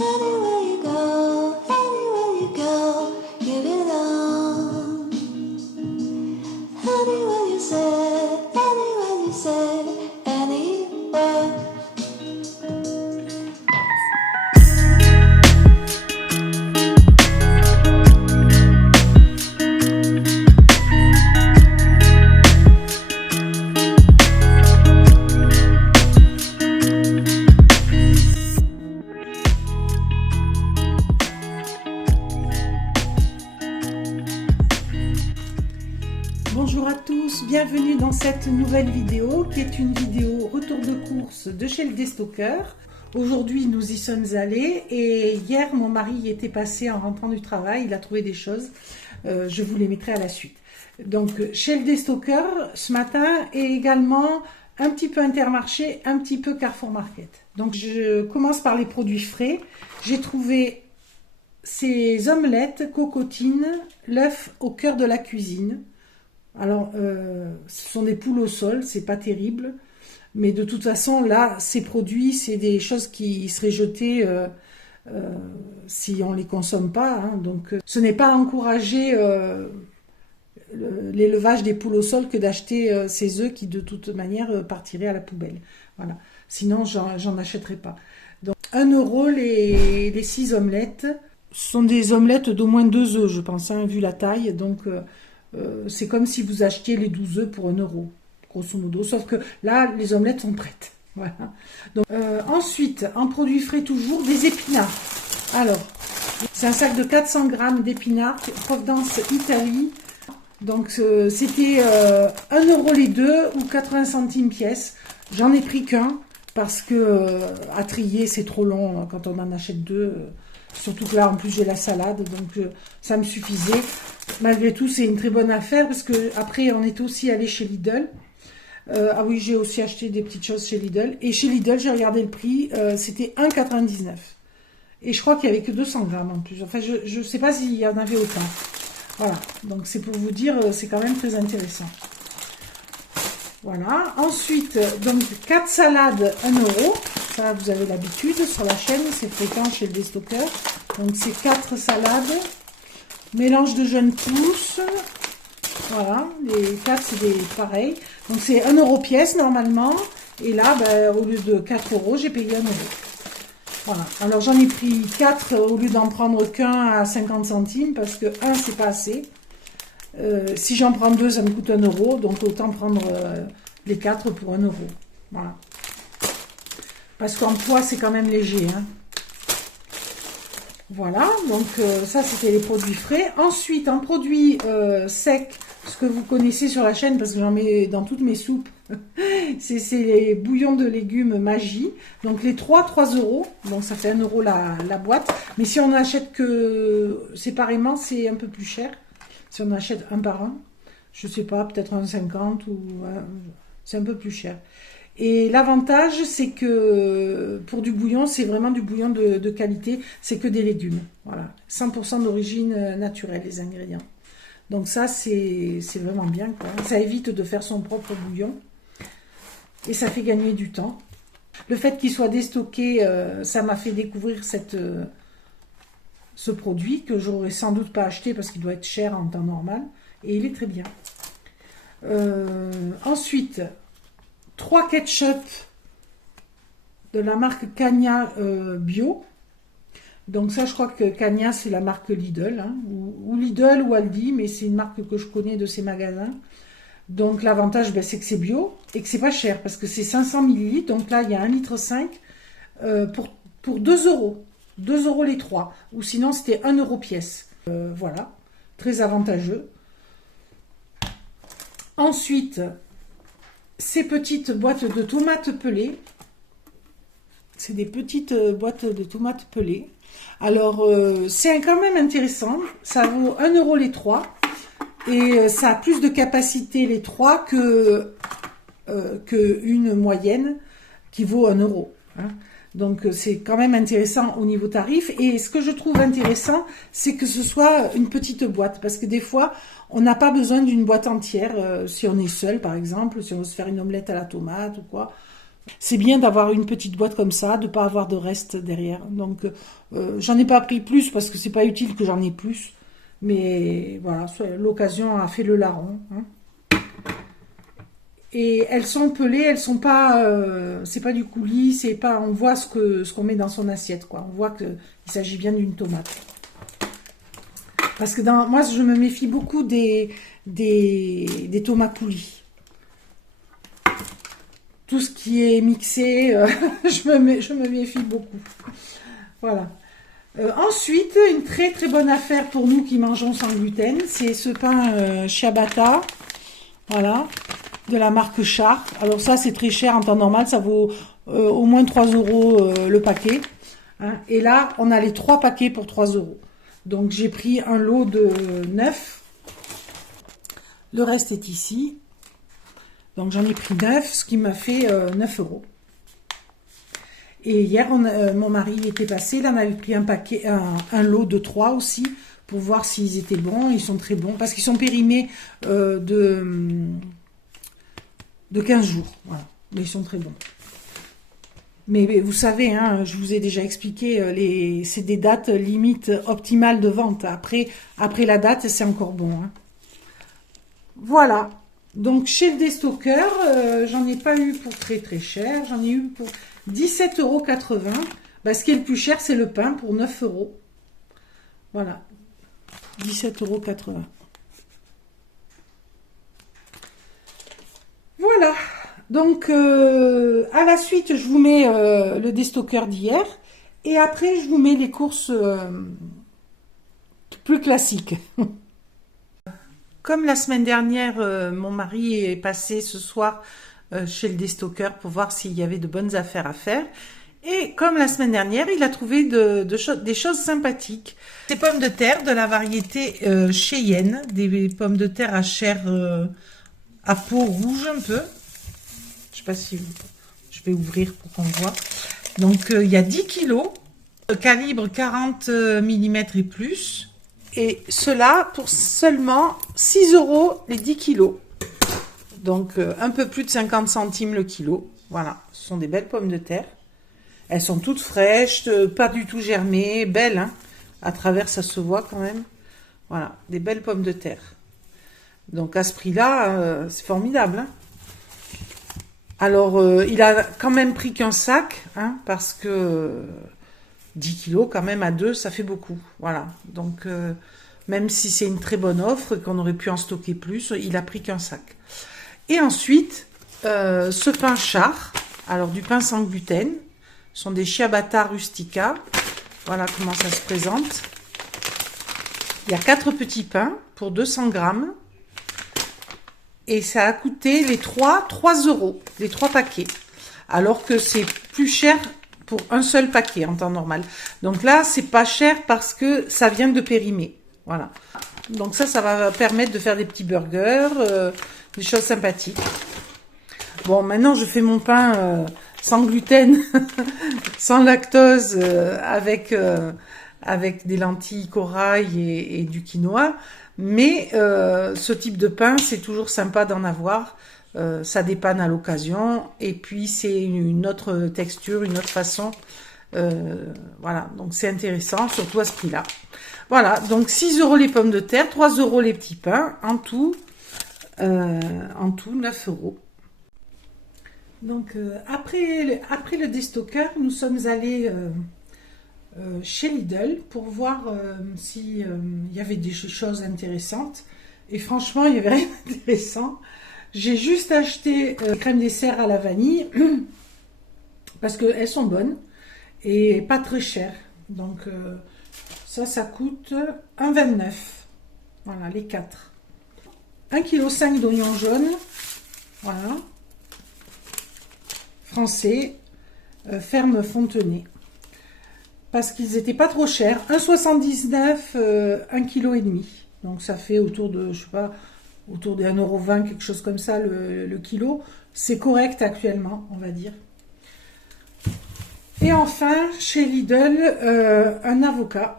Anywhere you go, you belong. Anywhere you say, anywhere. Bonjour à tous, bienvenue dans cette nouvelle vidéo qui est une vidéo retour de course de chez le Destocker. Aujourd'hui nous y sommes allés et hier mon mari y était passé en rentrant du travail, il a trouvé des choses, je vous les mettrai à la suite. Donc chez le Destocker ce matin et également un petit peu Intermarché, un petit peu Carrefour Market. Donc je commence par les produits frais, j'ai trouvé ces omelettes, cocotines, l'œuf au cœur de la cuisine. Alors, ce sont des poules au sol, c'est pas terrible, mais de toute façon, là, ces produits, c'est des choses qui seraient jetées si on les consomme pas. Hein. Donc, ce n'est pas encourager l'élevage des poules au sol que d'acheter ces œufs qui, de toute manière, partiraient à la poubelle. Voilà. Sinon, j'en achèterai pas. Donc, 1 € les 6 omelettes. Ce sont des omelettes d'au moins 2 œufs, je pense, hein, vu la taille. Donc, c'est comme si vous achetiez les 12 œufs pour 1 €, grosso modo. Sauf que là, les omelettes sont prêtes. Voilà. Donc, ensuite, en produits frais toujours, des épinards. Alors, c'est un sac de 400 grammes d'épinards, provenance Italie. Donc, c'était 1 € les deux ou 80 centimes pièce. J'en ai pris qu'un parce que à trier, c'est trop long quand on en achète deux. Surtout que là, en plus, j'ai la salade, donc ça me suffisait. Malgré tout, c'est une très bonne affaire parce que après, on est aussi allé chez Lidl. Ah oui, j'ai aussi acheté des petites choses chez Lidl. Et chez Lidl, j'ai regardé le prix, c'était 1,99 €. Et je crois qu'il n'y avait que 200 grammes en plus. Enfin, je ne sais pas s'il y en avait autant. Voilà, donc c'est pour vous dire, c'est quand même très intéressant. Voilà, ensuite, donc 4 salades, 1 €. Ça, vous avez l'habitude, sur la chaîne, c'est fréquent chez le Destocker. Donc, c'est 4 salades. Mélange de jeunes pousses. Voilà, les 4, c'est des pareils. Donc, c'est 1 € pièce, normalement. Et là, ben, au lieu de 4 €, j'ai payé 1 €. Voilà, alors j'en ai pris 4 au lieu d'en prendre qu'un à 50 centimes, parce que 1, c'est pas assez. Si j'en prends 2, ça me coûte 1 €. Donc, autant prendre les 4 pour 1 €. Voilà. Parce qu'en poids, c'est quand même léger. Hein. Voilà, donc ça, c'était les produits frais. Ensuite, en produits secs, ce que vous connaissez sur la chaîne, parce que j'en mets dans toutes mes soupes, c'est les bouillons de légumes Magie. Donc, les 3 €. Donc, ça fait 1 € la boîte. Mais si on n'achète que séparément, c'est un peu plus cher. Si on achète un par un, je sais pas, peut-être 1,50 € ou... c'est un peu plus cher. Et l'avantage, c'est que pour du bouillon, c'est vraiment du bouillon de qualité. C'est que des légumes. Voilà. 100% d'origine naturelle, les ingrédients. Donc ça, c'est vraiment bien, quoi. Ça évite de faire son propre bouillon. Et ça fait gagner du temps. Le fait qu'il soit déstocké, ça m'a fait découvrir ce produit que j'aurais sans doute pas acheté parce qu'il doit être cher en temps normal. Et il est très bien. Ensuite... 3 ketchup de la marque Cagna bio. Donc ça, je crois que Cagna, c'est la marque Lidl, hein, ou Lidl ou Aldi, mais c'est une marque que je connais de ces magasins. Donc l'avantage, ben, c'est que c'est bio et que c'est pas cher, parce que c'est 500 ml. Donc là, il y a 1,5 litre pour 2 €. 2 € les 3. Ou sinon, c'était 1 € pièce. Voilà, très avantageux. Ensuite... ces petites boîtes de tomates pelées, c'est des petites boîtes de tomates pelées. Alors, c'est quand même intéressant. Ça vaut 1 € les 3. Et ça a plus de capacité les 3 que une moyenne qui vaut 1 €. Hein. Donc, c'est quand même intéressant au niveau tarif. Et ce que je trouve intéressant, c'est que ce soit une petite boîte. Parce que des fois, on n'a pas besoin d'une boîte entière. Si on est seul, par exemple, si on veut se faire une omelette à la tomate ou quoi. C'est bien d'avoir une petite boîte comme ça, de pas avoir de reste derrière. Donc, j'en ai pas pris plus parce que c'est pas utile que j'en ai plus. Mais voilà, l'occasion a fait le larron. Hein. Et elles sont pelées, elles sont pas, c'est pas du coulis, c'est pas, on voit ce qu'on met dans son assiette, quoi. On voit qu'il s'agit bien d'une tomate. Parce que moi, je me méfie beaucoup des tomates coulis. Tout ce qui est mixé, je me méfie beaucoup. Voilà. Ensuite, une très très bonne affaire pour nous qui mangeons sans gluten, c'est ce pain ciabatta. Voilà. De la marque Char. Alors ça, c'est très cher en temps normal. Ça vaut au moins 3 € le paquet. Hein. Et là, on a les 3 paquets pour 3 €. Donc, j'ai pris un lot de 9. Le reste est ici. Donc, j'en ai pris 9, ce qui m'a fait 9 €. Et hier, mon mari était passé. Il en avait pris un lot de 3 aussi, pour voir s'ils étaient bons. Ils sont très bons, parce qu'ils sont périmés de 15 jours. Voilà. Mais ils sont très bons. Mais vous savez, hein, je vous ai déjà expliqué, c'est des dates limite optimales de vente. Après la date, c'est encore bon. Hein. Voilà. Donc, chez le déstockeur, j'en ai pas eu pour très très cher. J'en ai eu pour 17,80 €. Bah, ce qui est le plus cher, c'est le pain pour 9 €. Voilà. 17,80 €. Voilà. Donc, à la suite, je vous mets le déstockeur d'hier. Et après, je vous mets les courses plus classiques. Comme la semaine dernière, mon mari est passé ce soir chez le déstockeur pour voir s'il y avait de bonnes affaires à faire. Et comme la semaine dernière, il a trouvé des choses sympathiques. Des pommes de terre de la variété Cheyenne, des pommes de terre à chair à peau rouge un peu. Je sais pas si je vais ouvrir pour qu'on voit. Donc il y a 10 kilos, calibre 40 mm et plus. Et cela pour seulement 6 € les 10 kilos. Donc un peu plus de 50 centimes le kilo. Voilà, ce sont des belles pommes de terre. Elles sont toutes fraîches, pas du tout germées, belles. Hein. À travers, ça se voit quand même. Voilà, des belles pommes de terre. Donc à ce prix-là, c'est formidable. Hein. Alors, il a quand même pris qu'un sac, hein, parce que 10 kilos quand même à 2, ça fait beaucoup. Voilà. Donc, même si c'est une très bonne offre et qu'on aurait pu en stocker plus, il a pris qu'un sac. Et ensuite, ce pain Char, alors du pain sans gluten, ce sont des ciabatta rustica. Voilà comment ça se présente. Il y a 4 petits pains pour 200 grammes. Et ça a coûté les 3 €, les 3 paquets. Alors que c'est plus cher pour un seul paquet en temps normal. Donc là, c'est pas cher parce que ça vient de périmer. Voilà. Donc ça va permettre de faire des petits burgers, des choses sympathiques. Bon, maintenant, je fais mon pain sans gluten, sans lactose, avec des lentilles corail et du quinoa. Mais ce type de pain, c'est toujours sympa d'en avoir. Ça dépanne à l'occasion. Et puis, c'est une autre texture, une autre façon. Voilà, donc c'est intéressant, surtout à ce prix-là. Voilà, donc 6 € les pommes de terre, 3 € les petits pains. En tout 9 €. Donc, après le déstockeur, nous sommes allés chez Lidl pour voir si il y avait des choses intéressantes. Et franchement, il n'y avait rien d'intéressant. J'ai juste acheté crème dessert à la vanille parce qu'elles sont bonnes et pas très chères. Donc ça coûte 1,29 €. Voilà, les 4. 1,5 kg d'oignons jaunes. Voilà. Français. Ferme Fontenay. Parce qu'ils n'étaient pas trop chers. 1,79 €, 1,5 kg. Donc ça fait autour de, je sais pas, autour de 1,20 €, quelque chose comme ça le kilo. C'est correct actuellement, on va dire. Et enfin, chez Lidl, un avocat.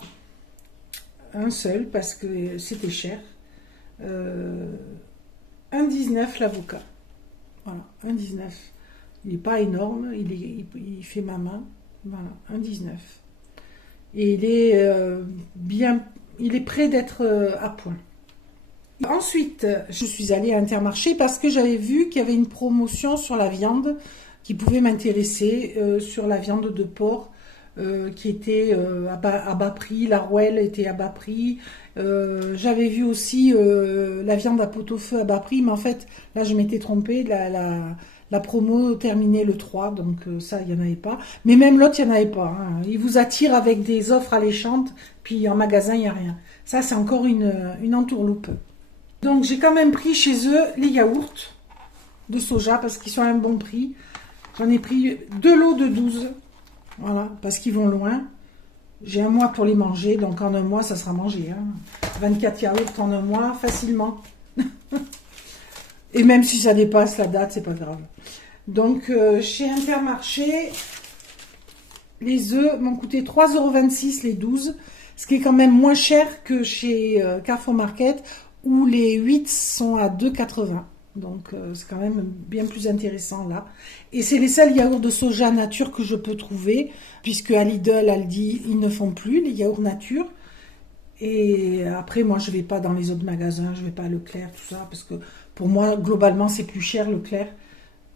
Un seul, parce que c'était cher. 1,19 € l'avocat. Voilà, 1,19 €. Il n'est pas énorme, il fait ma main. Voilà, 1,19. Et il est il est prêt d'être à point. Ensuite, je suis allée à Intermarché parce que j'avais vu qu'il y avait une promotion sur la viande qui pouvait m'intéresser, sur la viande de porc qui était à bas prix, la rouelle était à bas prix. J'avais vu aussi la viande à pot-au-feu à bas prix, mais en fait, là je m'étais trompée, la promo terminait le 3, donc ça, il n'y en avait pas. Mais même l'autre, il n'y en avait pas. Hein. Ils vous attirent avec des offres alléchantes, puis en magasin, il n'y a rien. Ça, c'est encore une entourloupe. Donc j'ai quand même pris chez eux les yaourts de soja parce qu'ils sont à un bon prix. J'en ai pris 2 lots de 12. Voilà, parce qu'ils vont loin. J'ai un mois pour les manger, donc en un mois, ça sera mangé. Hein. 24 yaourts en un mois, facilement. Et même si ça dépasse la date, c'est pas grave. Donc chez Intermarché, les œufs m'ont coûté 3,26 € les 12, ce qui est quand même moins cher que chez Carrefour Market, où les 8 sont à 2,80. Donc c'est quand même bien plus intéressant là. Et c'est les seuls yaourts de soja nature que je peux trouver, puisque à Lidl, Aldi, ils ne font plus les yaourts nature. Et après, moi, je vais pas dans les autres magasins, je vais pas à Leclerc, tout ça, parce que pour moi, globalement, c'est plus cher Leclerc,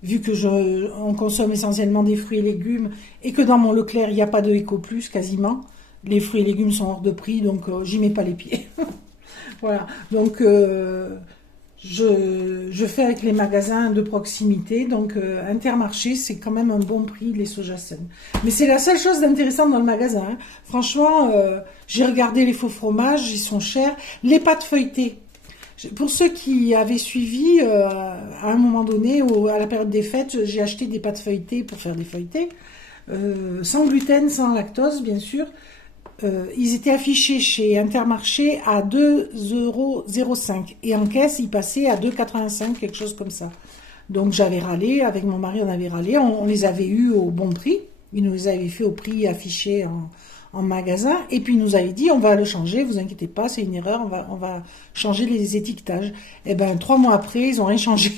vu que on consomme essentiellement des fruits et légumes, et que dans mon Leclerc, il n'y a pas de Eco Plus quasiment. Les fruits et légumes sont hors de prix, donc j'y mets pas les pieds. Voilà, donc je fais avec les magasins de proximité, donc Intermarché, c'est quand même un bon prix, les Sojasen. Mais c'est la seule chose d'intéressant dans le magasin. Hein. Franchement, j'ai regardé les faux fromages, ils sont chers. Les pâtes feuilletées, pour ceux qui avaient suivi, à un moment donné, à la période des fêtes, j'ai acheté des pâtes feuilletées pour faire des feuilletés, sans gluten, sans lactose, bien sûr. Ils étaient affichés chez Intermarché à 2,05 € et en caisse ils passaient à 2,85 €, quelque chose comme ça. Donc j'avais râlé, avec mon mari on avait râlé, on les avait eus au bon prix, ils nous les avaient fait au prix affiché en magasin et puis ils nous avaient dit on va le changer, vous inquiétez pas, c'est une erreur, on va changer les étiquetages. Et ben 3 mois après ils ont rien changé.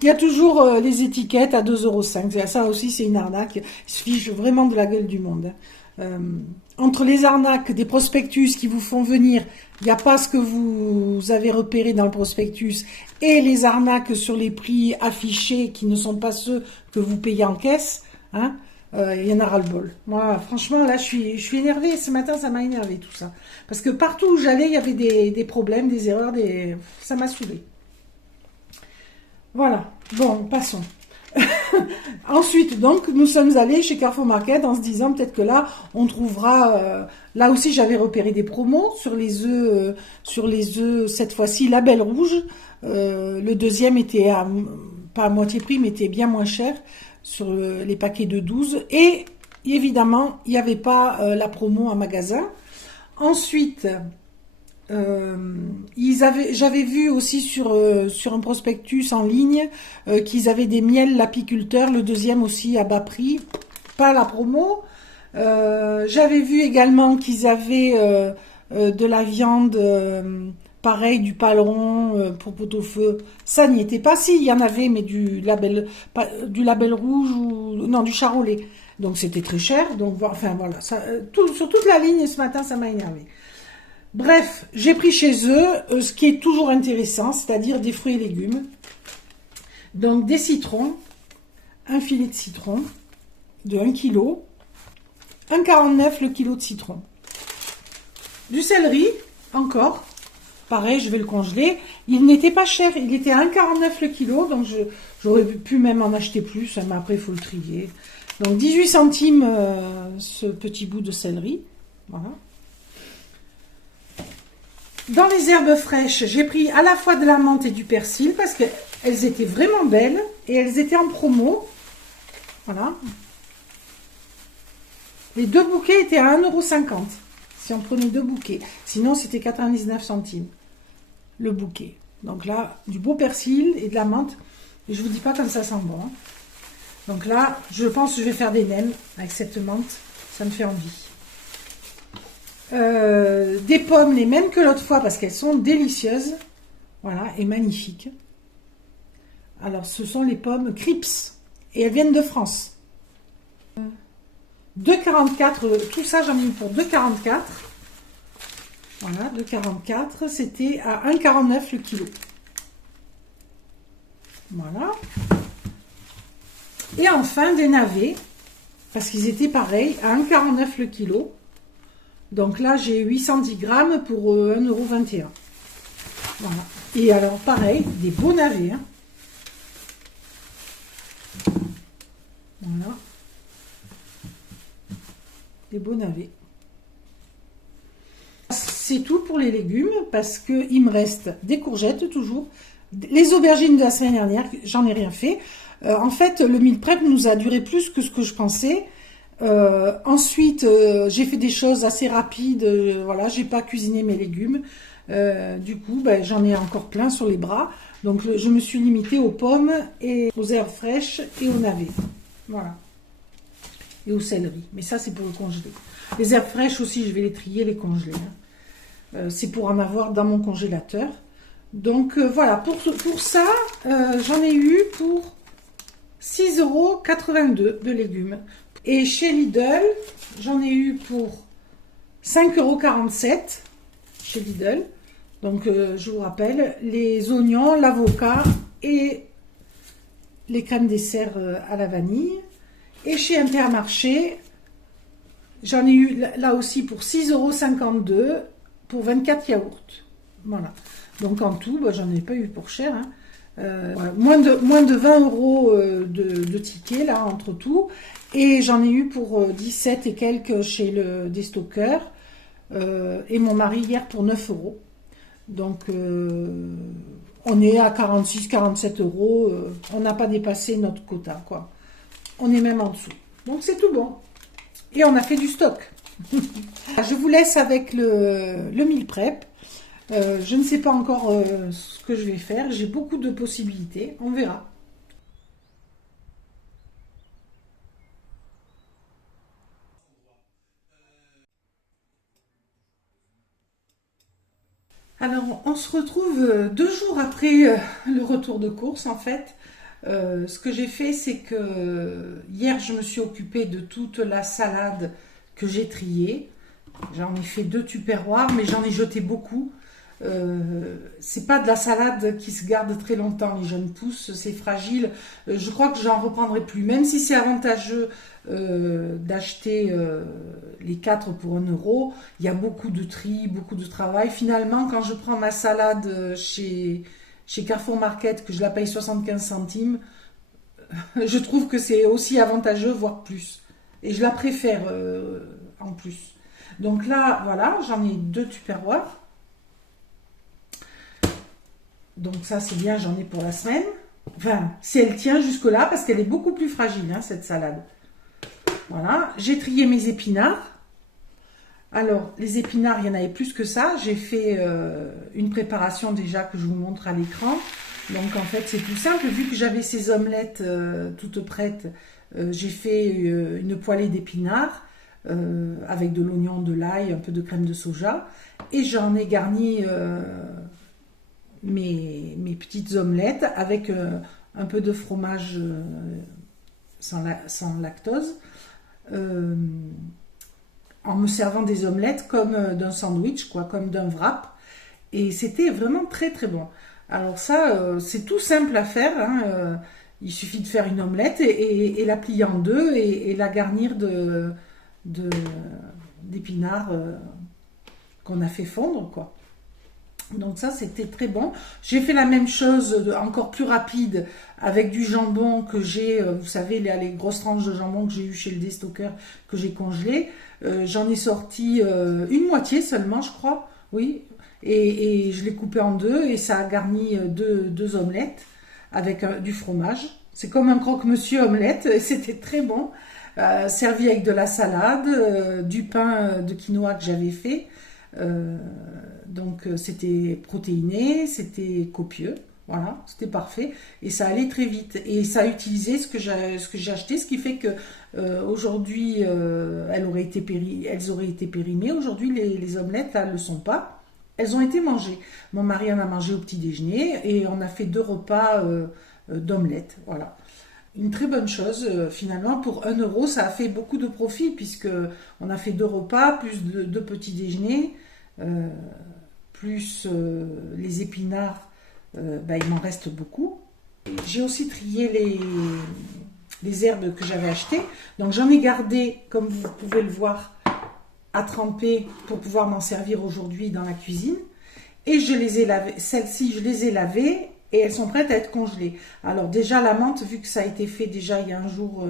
Il y a toujours les étiquettes à 2,05 €. Ça aussi c'est une arnaque, ils se fichent vraiment de la gueule du monde. Entre les arnaques des prospectus qui vous font venir, il n'y a pas ce que vous avez repéré dans le prospectus, et les arnaques sur les prix affichés qui ne sont pas ceux que vous payez en caisse, hein, il y en a ras-le-bol. Moi, franchement, là, je suis énervée. Ce matin, ça m'a énervé tout ça. Parce que partout où j'allais, il y avait des problèmes, des erreurs, ça m'a saoulée. Voilà. Bon, passons. Ensuite, donc, nous sommes allés chez Carrefour Market en se disant peut-être que là, on trouvera. Là aussi, j'avais repéré des promos sur les œufs, cette fois-ci, Label Rouge. Le deuxième était pas à moitié prix, mais était bien moins cher sur les paquets de 12. Et évidemment, il n'y avait pas la promo en magasin. Ensuite, j'avais vu aussi sur un prospectus en ligne qu'ils avaient des miels l'apiculteur, le deuxième aussi à bas prix, pas la promo. J'avais vu également qu'ils avaient de la viande, pareil, du paleron pour pot-au-feu. Ça n'y était pas. Si, il y en avait, mais du label rouge ou non, du charolais. Donc c'était très cher. Donc enfin voilà, sur toute la ligne ce matin, ça m'a énervé. Bref, j'ai pris chez eux ce qui est toujours intéressant, c'est-à-dire des fruits et légumes. Donc des citrons, un filet de citron de 1 kg, 1,49 € le kilo de citron. Du céleri, encore, pareil, je vais le congeler. Il n'était pas cher, il était à 1,49 € le kilo, donc j'aurais pu même en acheter plus, mais après il faut le trier. Donc 18 centimes ce petit bout de céleri, voilà. Dans les herbes fraîches, j'ai pris à la fois de la menthe et du persil parce qu'elles étaient vraiment belles et elles étaient en promo. Voilà. Les 2 bouquets étaient à 1,50 € si on prenait 2 bouquets. Sinon, c'était 99 centimes le bouquet. Donc là, du beau persil et de la menthe. Et je vous dis pas comme ça sent bon. Hein. Donc là, je pense que je vais faire des nems avec cette menthe. Ça me fait envie. Des pommes les mêmes que l'autre fois parce qu'elles sont délicieuses, voilà, et magnifiques. Alors ce sont les pommes Crips Et elles viennent de France. 2,44, tout ça j'en ai eu pour 2,44. Voilà, 2,44, c'était à 1,49 le kilo. Voilà. Et enfin des navets, parce qu'ils étaient pareils, à 1,49 le kilo. Donc là, j'ai 810 grammes pour 1,21 €. Voilà. Et alors, pareil, des beaux navets. Hein. Voilà. Des beaux navets. C'est tout pour les légumes, parce qu'il me reste des courgettes, toujours. Les aubergines de la semaine dernière, j'en ai rien fait. En fait, le meal prep nous a duré plus que ce que je pensais. Ensuite, j'ai fait des choses assez rapides. Voilà, j'ai pas cuisiné mes légumes. Du coup, ben, j'en ai encore plein sur les bras. Donc, je me suis limitée aux pommes et aux herbes fraîches et aux navets. Voilà. Et au céleri. Mais ça, c'est pour le congeler. Les herbes fraîches aussi, je vais les trier, les congeler. Hein. C'est pour en avoir dans mon congélateur. Donc, voilà. Pour ça, j'en ai eu pour 6,82 € de légumes. Et chez Lidl, j'en ai eu pour 5,47 € chez Lidl. Donc, je vous rappelle, les oignons, l'avocat et les crèmes dessert à la vanille. Et chez Intermarché, j'en ai eu là aussi pour 6,52 € pour 24 yaourts. Voilà. Donc, en tout, bah, j'en ai pas eu pour cher. Hein. Voilà. Moins de 20 € de tickets là entre tout, et j'en ai eu pour 17 et quelques chez le déstockeur, et mon mari hier pour 9 €. Donc on est à 46-47 €, on n'a pas dépassé notre quota quoi, on est même en dessous, donc c'est tout bon et on a fait du stock. Je vous laisse avec le meal prep. Je ne sais pas encore ce que je vais faire. J'ai beaucoup de possibilités. On verra. Alors, on se retrouve 2 jours après le retour de course, en fait. Ce que j'ai fait, c'est que hier, je me suis occupée de toute la salade que j'ai triée. J'en ai fait 2 tupperwares, mais j'en ai jeté beaucoup. C'est pas de la salade qui se garde très longtemps, les jeunes pousses, c'est fragile. Je crois que j'en reprendrai plus, même si c'est avantageux d'acheter les 4 pour 1 €. Il y a beaucoup de tri, beaucoup de travail. Finalement, quand je prends ma salade chez Carrefour Market, que je la paye 75 centimes, je trouve que c'est aussi avantageux, voire plus. Et je la préfère en plus. Donc là, voilà, j'en ai 2 tupperwares. Donc ça, c'est bien, j'en ai pour la semaine. Enfin, si elle tient jusque-là, parce qu'elle est beaucoup plus fragile, hein, cette salade. Voilà, j'ai trié mes épinards. Alors, les épinards, il y en avait plus que ça. J'ai fait une préparation déjà que je vous montre à l'écran. Donc, en fait, c'est tout simple. Vu que j'avais ces omelettes toutes prêtes, j'ai fait une poêlée d'épinards avec de l'oignon, de l'ail, un peu de crème de soja. Et j'en ai garni mes petites omelettes avec un peu de fromage sans lactose, en me servant des omelettes comme d'un sandwich, quoi, comme d'un wrap. Et c'était vraiment très très bon. Alors ça, c'est tout simple à faire. Hein, il suffit de faire une omelette et la plier en deux et la garnir d'épinards qu'on a fait fondre, quoi. Donc ça, c'était très bon. J'ai fait la même chose, encore plus rapide, avec du jambon que j'ai, vous savez, les grosses tranches de jambon que j'ai eu chez le déstocker, que j'ai congelé. J'en ai sorti une moitié seulement, je crois, oui. Et je l'ai coupé en deux et ça a garni deux omelettes avec du fromage. C'est comme un croque-monsieur omelette, c'était très bon. Servi avec de la salade, du pain de quinoa que j'avais fait. Donc c'était protéiné, c'était copieux, voilà, c'était parfait et ça allait très vite et ça a utilisé ce que j'ai acheté, ce qui fait que aujourd'hui elles auraient été périmées. Aujourd'hui les omelettes elles le sont pas, elles ont été mangées. Mon mari en a mangé au petit déjeuner et on a fait 2 repas d'omelettes, voilà. une très bonne chose. Finalement, pour 1 euro, ça a fait beaucoup de profit puisque on a fait 2 repas, plus deux petits déjeuners, plus les épinards, il m'en reste beaucoup. J'ai aussi trié les herbes que j'avais achetées. Donc j'en ai gardé, comme vous pouvez le voir, à tremper pour pouvoir m'en servir aujourd'hui dans la cuisine. Et je les ai lavées. Celles-ci, je les ai lavées et elles sont prêtes à être congelées. Alors déjà la menthe, vu que ça a été fait déjà il y a un jour,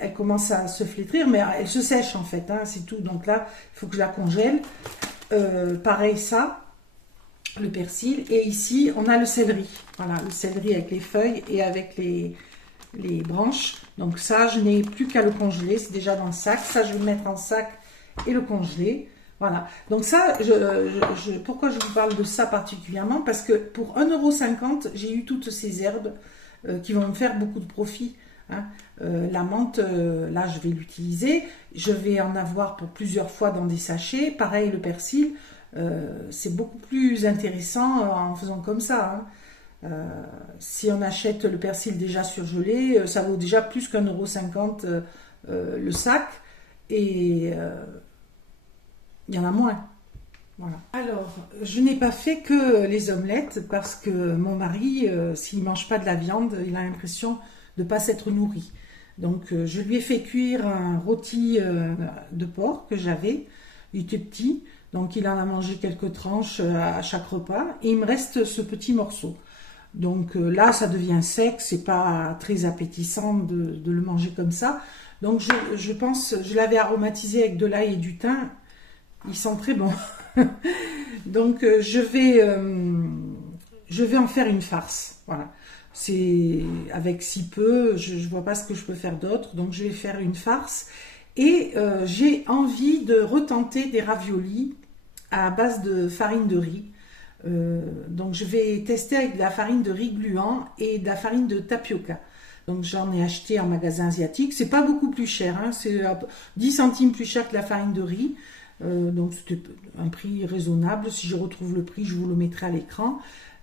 elle commence à se flétrir, mais elle se sèche en fait, hein, c'est tout. Donc là, il faut que je la congèle. Pareil ça, le persil. Et ici, on a le céleri. Voilà, le céleri avec les feuilles et avec les branches. Donc ça, je n'ai plus qu'à le congeler. C'est déjà dans le sac. Ça, je vais le mettre en sac et le congeler. Voilà. Donc ça, pourquoi je vous parle de ça particulièrement? Parce que pour 1,50 €, j'ai eu toutes ces herbes qui vont me faire beaucoup de profit. Hein. La menthe, là, je vais l'utiliser. Je vais en avoir pour plusieurs fois dans des sachets. Pareil, le persil. C'est beaucoup plus intéressant en faisant comme ça. Hein. Si on achète le persil déjà surgelé, ça vaut déjà plus qu'1,50 € le sac. Et il y en a moins. Voilà. Alors, je n'ai pas fait que les omelettes parce que mon mari, s'il ne mange pas de la viande, il a l'impression de ne pas s'être nourri. Donc, je lui ai fait cuire un rôti de porc que j'avais. Il était petit, donc il en a mangé quelques tranches à chaque repas. Et il me reste ce petit morceau. Donc là, ça devient sec, c'est pas très appétissant de le manger comme ça. Donc je pense, je l'avais aromatisé avec de l'ail et du thym. Ils sont très bons. Donc je vais en faire une farce. Voilà. C'est avec si peu, je vois pas ce que je peux faire d'autre. Donc je vais faire une farce. Et j'ai envie de retenter des raviolis à base de farine de riz. Donc je vais tester avec de la farine de riz gluant et de la farine de tapioca. Donc j'en ai acheté en magasin asiatique. C'est pas beaucoup plus cher, hein. C'est 10 centimes plus cher que la farine de riz. Donc c'était un prix raisonnable. Si je retrouve le prix, je vous le mettrai à l'écran.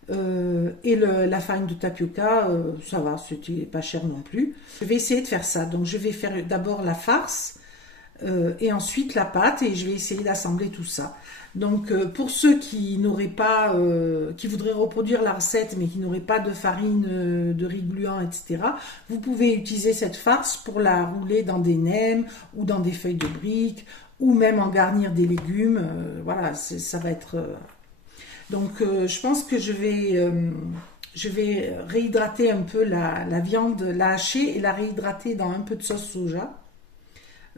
Et la farine de tapioca, ça va, c'était pas cher non plus. Je vais essayer de faire ça. Donc je vais faire d'abord la farce et ensuite la pâte et je vais essayer d'assembler tout ça. Donc pour ceux qui n'auraient pas, qui voudraient reproduire la recette mais qui n'auraient pas de farine de riz gluant, etc., vous pouvez utiliser cette farce pour la rouler dans des nems ou dans des feuilles de briques ou même en garnir des légumes. Voilà, ça va être... Donc je pense que je vais réhydrater un peu la viande, la hacher et la réhydrater dans un peu de sauce soja.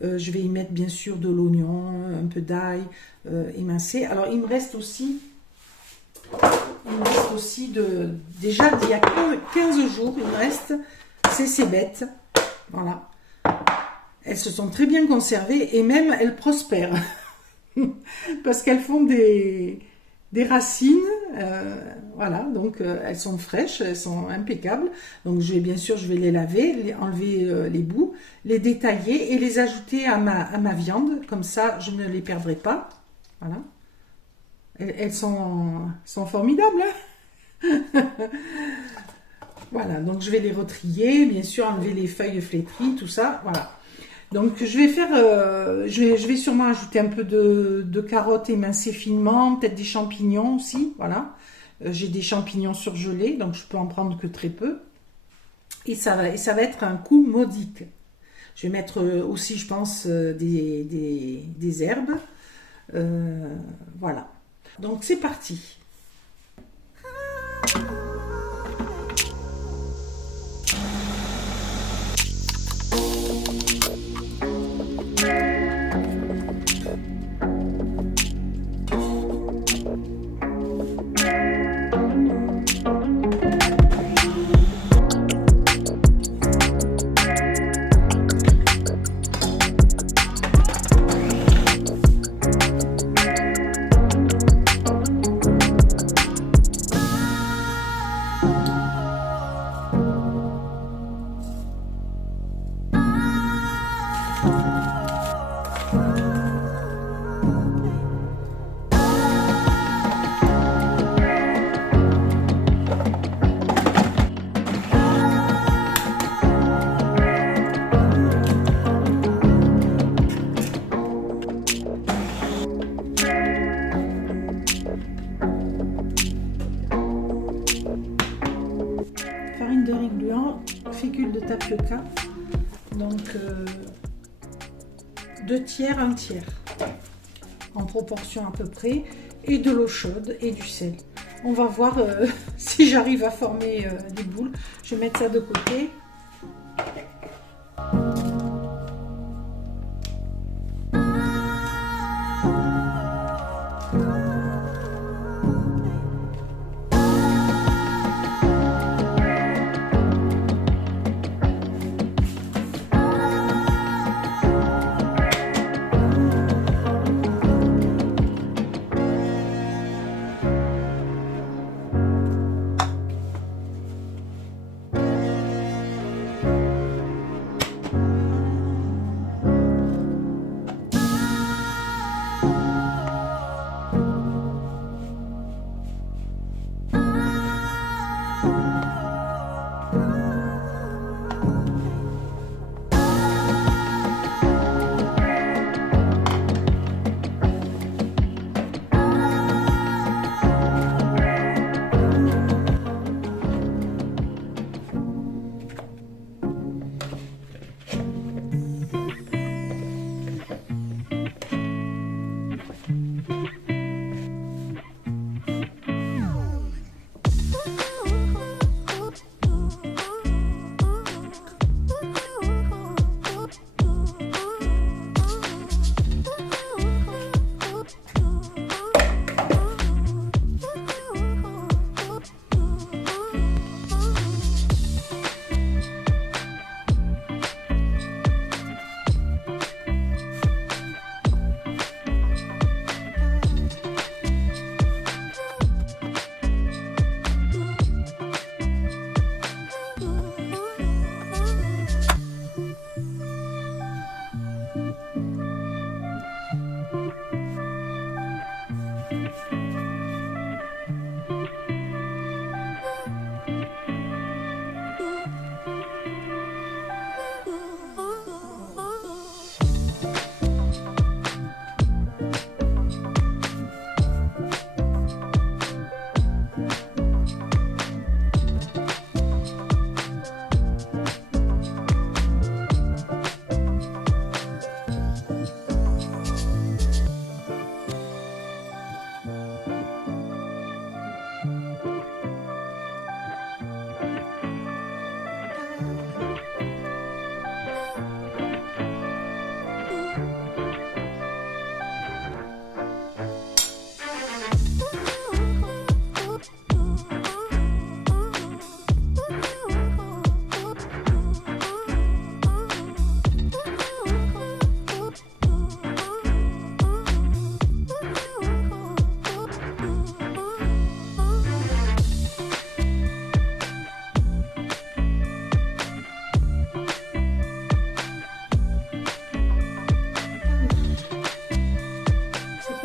Je vais y mettre bien sûr de l'oignon, un peu d'ail émincé. Alors il me reste aussi déjà d'il y a 15 jours, il me reste ces cébettes. Voilà. Elles se sont très bien conservées et même elles prospèrent. Parce qu'elles font des racines, voilà, donc elles sont fraîches, elles sont impeccables. Donc je vais les laver, enlever les bouts, les détailler et les ajouter à ma viande, comme ça je ne les perdrai pas. Voilà, elles sont formidables. Hein. Voilà, donc je vais les retrier, bien sûr enlever les feuilles flétries, tout ça, voilà. Donc je vais faire, je vais sûrement ajouter un peu de carottes émincées finement, peut-être des champignons aussi, voilà. J'ai des champignons surgelés, donc je peux en prendre que très peu. Et ça va être un coup modique. Je vais mettre aussi, je pense, des herbes. Voilà. Donc c'est parti. tapioca. Donc 2 tiers, 1 tiers en proportion à peu près, et de l'eau chaude et du sel. On va voir si j'arrive à former des boules. Je vais mettre ça de côté.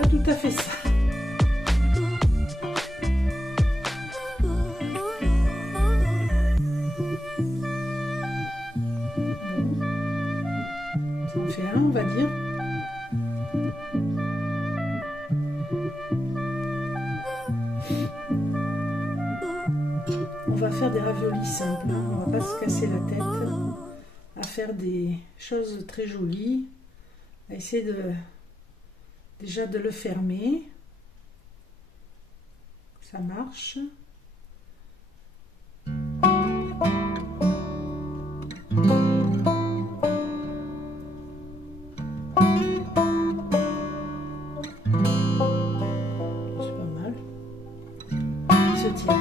Tout à fait ça. Ça en fait un, on va dire. On va faire des raviolis simples. On va pas se casser la tête à faire des choses très jolies. On va essayer déjà de le fermer. Ça marche. C'est pas mal. Il se tient.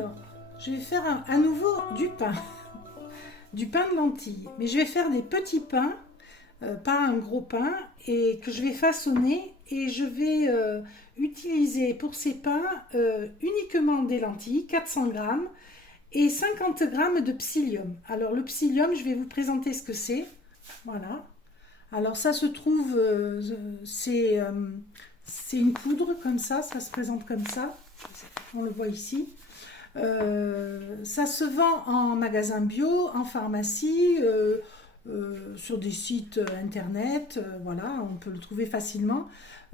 Alors, je vais faire à nouveau du pain. Du pain de lentilles. Mais je vais faire des petits pains, pas un gros pain, et que je vais façonner. Et je vais utiliser pour ces pains uniquement des lentilles, 400 grammes, et 50 grammes de psyllium. Alors le psyllium, je vais vous présenter ce que c'est. Voilà. Alors ça se trouve, c'est une poudre comme ça se présente comme ça. On le voit ici. Ça se vend en magasin bio, en pharmacie, sur des sites internet, voilà, on peut le trouver facilement.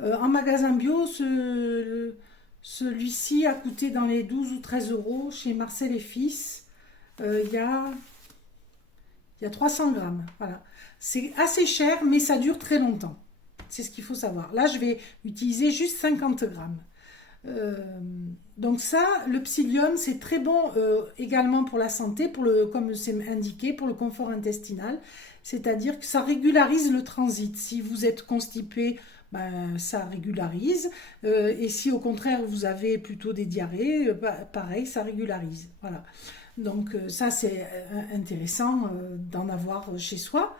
En magasin bio, celui-ci a coûté dans les 12 ou 13 euros chez Marcel et Fils. Il y a 300 grammes, voilà. C'est assez cher, mais ça dure très longtemps. C'est ce qu'il faut savoir. Là, je vais utiliser juste 50 grammes. Donc ça, le psyllium, c'est très bon également pour la santé, comme c'est indiqué, pour le confort intestinal. C'est-à-dire que ça régularise le transit. Si vous êtes constipé, ben, ça régularise. Et si au contraire vous avez plutôt des diarrhées, pareil, ça régularise. Voilà. Donc ça, c'est intéressant d'en avoir chez soi,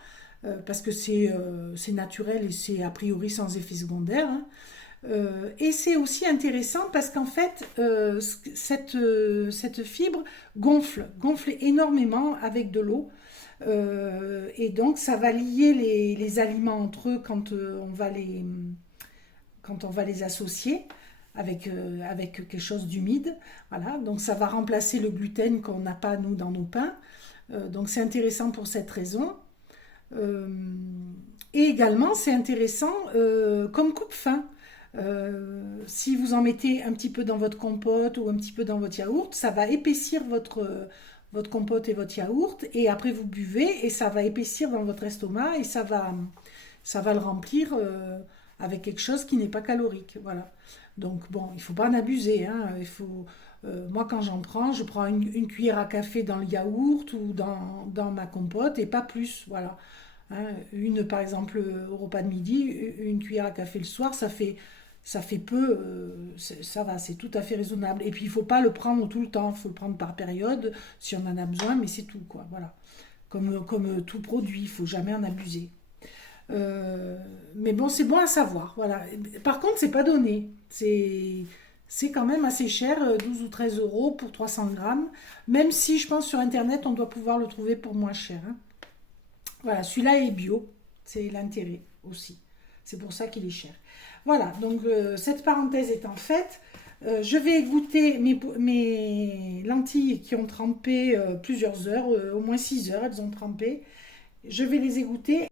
parce que c'est naturel et c'est a priori sans effet secondaire, hein. Et c'est aussi intéressant parce qu'en fait, cette fibre gonfle énormément avec de l'eau. Et donc, ça va lier les aliments entre eux quand on va les associer avec quelque chose d'humide. Voilà, donc ça va remplacer le gluten qu'on n'a pas, nous, dans nos pains. Donc, c'est intéressant pour cette raison. Et également, c'est intéressant comme coupe-faim. Si vous en mettez un petit peu dans votre compote ou un petit peu dans votre yaourt, ça va épaissir votre compote et votre yaourt, et après vous buvez et ça va épaissir dans votre estomac et ça va le remplir avec quelque chose qui n'est pas calorique. Voilà. Donc bon, il ne faut pas en abuser, hein. Moi quand j'en prends, je prends une cuillère à café dans le yaourt ou dans ma compote et pas plus. Voilà. Hein, par exemple au repas de midi, une cuillère à café le soir, ça fait peu, ça va, c'est tout à fait raisonnable. Et puis il ne faut pas le prendre tout le temps, il faut le prendre par période si on en a besoin, mais c'est tout, quoi. Voilà. Comme tout produit, il ne faut jamais en abuser. Mais bon, c'est bon à savoir. Voilà. Par contre, c'est pas donné. C'est quand même assez cher, 12 ou 13 euros pour 300 grammes. Même si je pense sur Internet, on doit pouvoir le trouver pour moins cher, hein. Voilà, celui-là est bio. C'est l'intérêt aussi. C'est pour ça qu'il est cher. Voilà, donc cette parenthèse étant faite, je vais goûter mes lentilles qui ont trempé plusieurs heures, au moins 6 heures, elles ont trempé. Je vais les égoutter.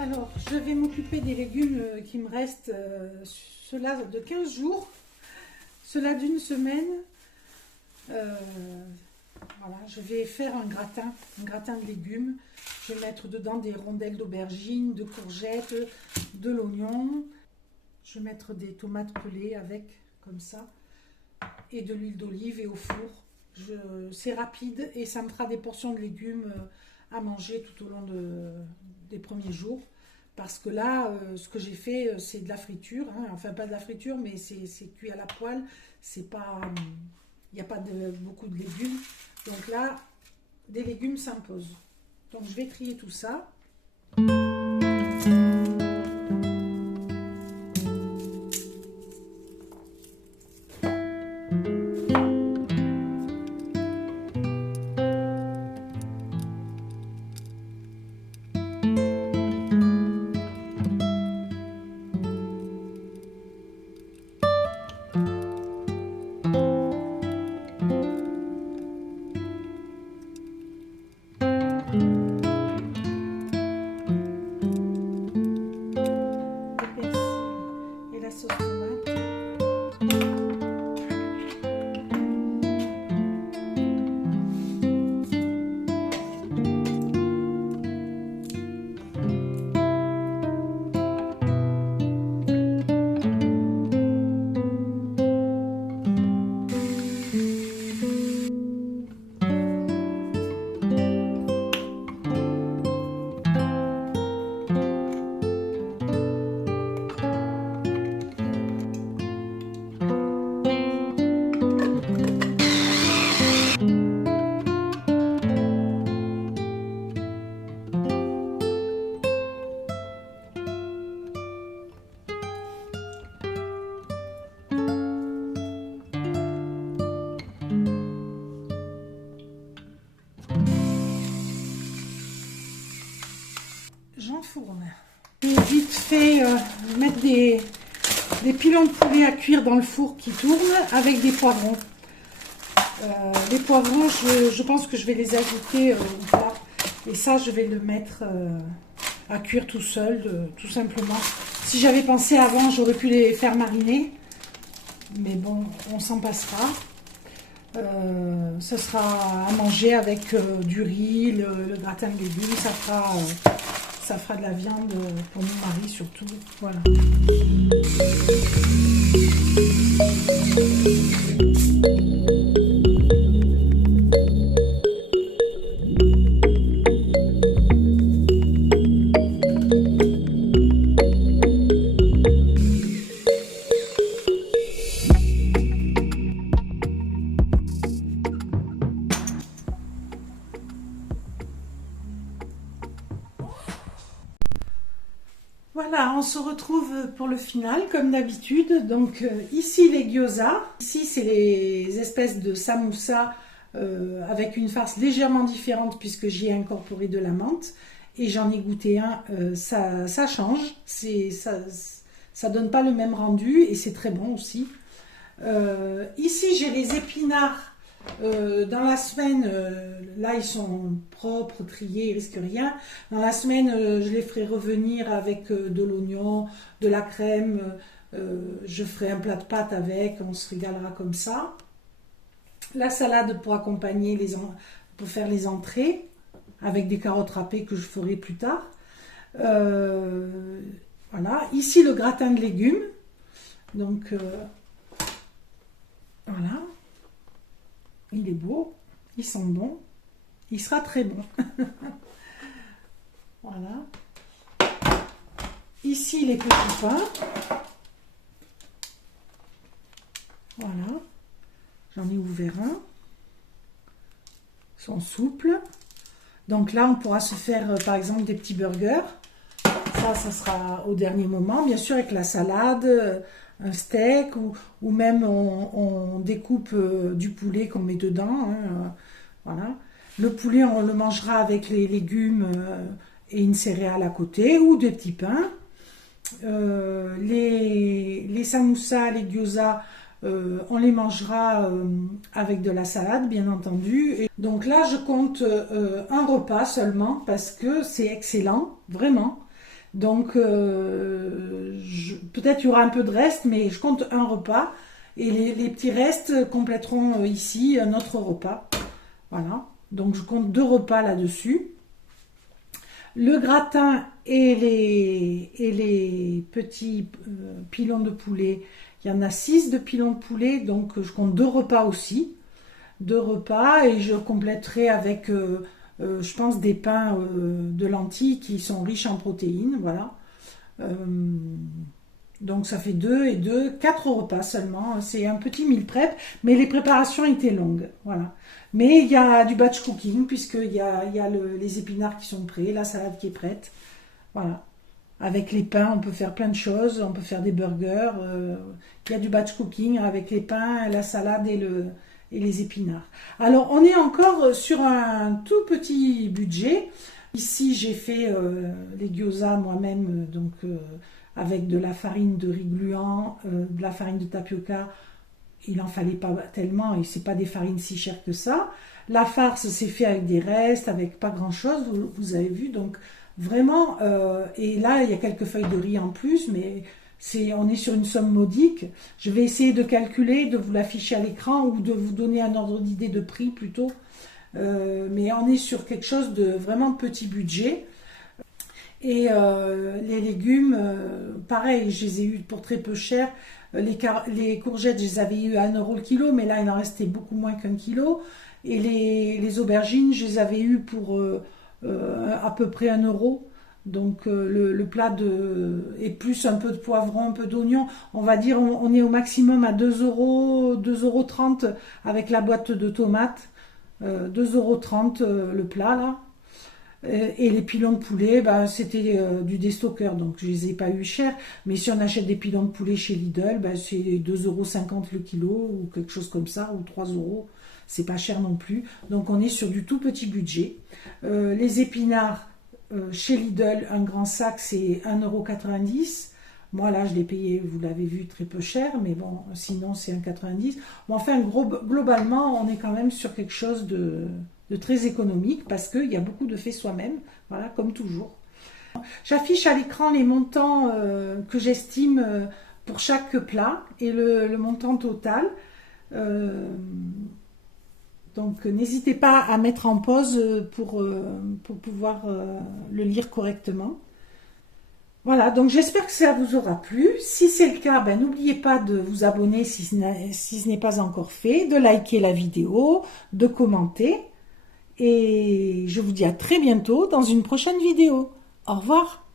Alors, je vais m'occuper des légumes qui me restent, ceux-là de 15 jours, ceux-là d'une semaine. Voilà, je vais faire un gratin de légumes. Je vais mettre dedans des rondelles d'aubergine, de courgettes, de l'oignon. Je vais mettre des tomates pelées avec, comme ça, et de l'huile d'olive et au four. C'est rapide et ça me fera des portions de légumes à manger tout au long des premiers jours. Parce que là, ce que j'ai fait, c'est de la friture, hein. Enfin pas de la friture, mais c'est cuit à la poêle. C'est pas, il n'y a pas beaucoup de légumes. Donc là, des légumes s'imposent. Donc je vais trier tout ça. fourne. Et vite fait mettre des pilons de poulet à cuire dans le four qui tourne avec des poivrons. Les poivrons, je pense que je vais les ajouter au plat. Et ça, je vais le mettre à cuire tout seul, tout simplement. Si j'avais pensé avant, j'aurais pu les faire mariner. Mais bon, on s'en passera. Ce sera à manger avec du riz, le gratin de légumes. Ça fera de la viande pour mon mari surtout. Voilà. Voilà, on se retrouve pour le final, comme d'habitude. Donc ici les gyoza, ici c'est les espèces de samoussa avec une farce légèrement différente puisque j'y ai incorporé de la menthe. Et j'en ai goûté un, ça change, ça donne pas le même rendu et c'est très bon aussi. Ici j'ai les épinards. Dans la semaine, là ils sont propres, triés, ils risquent rien. Dans la semaine, je les ferai revenir avec de l'oignon, de la crème. Je ferai un plat de pâtes avec, on se régalera comme ça. La salade pour accompagner pour faire les entrées, avec des carottes râpées que je ferai plus tard. Voilà. Ici le gratin de légumes. Donc voilà. Il est beau, il sent bon, il sera très bon. Voilà. Ici les petits pains. Voilà. J'en ai ouvert un. Ils sont souples. Donc là, on pourra se faire par exemple des petits burgers. Ça sera au dernier moment. Bien sûr avec la salade, un steak ou même on découpe du poulet qu'on met dedans. Hein, voilà. Le poulet, on le mangera avec les légumes et une céréale à côté ou des petits pains. Les samoussas, les gyoza, on les mangera avec de la salade, bien entendu. Et donc là, je compte un repas seulement parce que c'est excellent, vraiment. Donc, peut-être il y aura un peu de reste, mais je compte un repas. Et les petits restes compléteront ici notre repas. Voilà. Donc, je compte 2 repas là-dessus. Le gratin et les petits pilons de poulet, il y en a 6 de pilons de poulet, donc je compte 2 repas aussi. 2 repas et je compléterai avec, je pense, des pains de lentilles qui sont riches en protéines. Voilà. Donc ça fait 2 et 2, 4 repas seulement. C'est un petit meal prep, mais les préparations étaient longues. Voilà. Mais il y a du batch cooking, puisqu'il y a les épinards qui sont prêts, la salade qui est prête. Voilà. Avec les pains, on peut faire plein de choses. On peut faire des burgers. Il y a du batch cooking avec les pains, la salade et les épinards. Alors, on est encore sur un tout petit budget. Ici, j'ai fait les gyoza moi-même, donc avec de la farine de riz gluant, de la farine de tapioca. Il n'en fallait pas tellement et c'est pas des farines si chères que ça. La farce, c'est fait avec des restes, avec pas grand-chose, vous avez vu. Donc, vraiment, et là, il y a quelques feuilles de riz en plus, mais on est sur une somme modique. Je vais essayer de calculer, de vous l'afficher à l'écran ou de vous donner un ordre d'idée de prix plutôt. Mais on est sur quelque chose de vraiment petit budget. Et les légumes, pareil, je les ai eu pour très peu cher. Les courgettes, je les avais eu à 1 euro le kilo, mais là, il en restait beaucoup moins qu'1 kilo. Et les aubergines, je les avais eu pour à peu près 1 euro. Donc le plat et plus un peu de poivron, un peu d'oignon, on va dire on est au maximum à 2 euros, 2,30 € avec la boîte de tomates, 2,30 € le plat là. Et les pilons de poulet, bah, c'était du déstockeur, donc je les ai pas eu cher. Mais si on achète des pilons de poulet chez Lidl, bah, c'est 2,50 € le kilo ou quelque chose comme ça, ou 3 €. C'est pas cher non plus. Donc on est sur du tout petit budget. Les épinards, Chez Lidl, un grand sac, c'est 1,90 €. Moi, là, je l'ai payé, vous l'avez vu, très peu cher, mais bon, sinon, c'est 1,90 €. Bon, enfin, globalement, on est quand même sur quelque chose de très économique parce qu'il y a beaucoup de fait soi-même, voilà, comme toujours. J'affiche à l'écran les montants que j'estime pour chaque plat et le montant total. Donc n'hésitez pas à mettre en pause pour pouvoir le lire correctement. Voilà, donc j'espère que ça vous aura plu. Si c'est le cas, ben, n'oubliez pas de vous abonner si ce n'est pas encore fait, de liker la vidéo, de commenter. Et je vous dis à très bientôt dans une prochaine vidéo. Au revoir.